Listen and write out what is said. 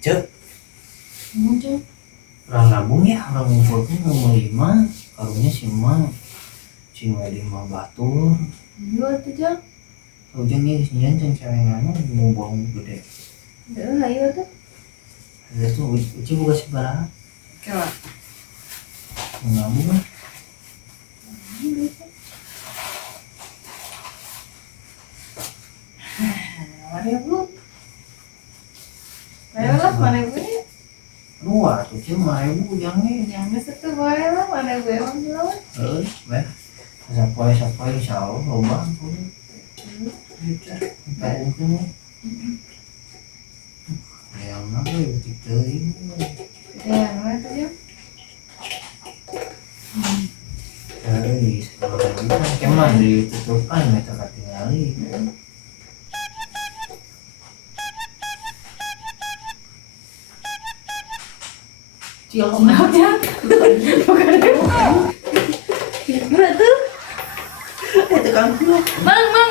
Cek, Muncul. orang nabung ya, orang ngumpulkan nomor 5, karunya si emak, si ngadi mah batur. Iya tuh Jang. Ujung ini si nyen cewengan mau buang gede. Iya tuh. Ada tuh uci buka sebarang, Kayak. nabung kan. Mana bu? Ayolah mana bu ya? Dua tuh cuma ibu jangan. Yang satu boleh lah mana bu emang dulu. Weh, sampai insya Allah lobang tuh. Kita mungkin yang apa ya tiga ibu. Ya mana tuh Jang? Dari sekolah itu kan kemana ditutupkan mereka ketinggali. Cilok Jang. Bukan. Berat tuh. tekan cilok. Mang mang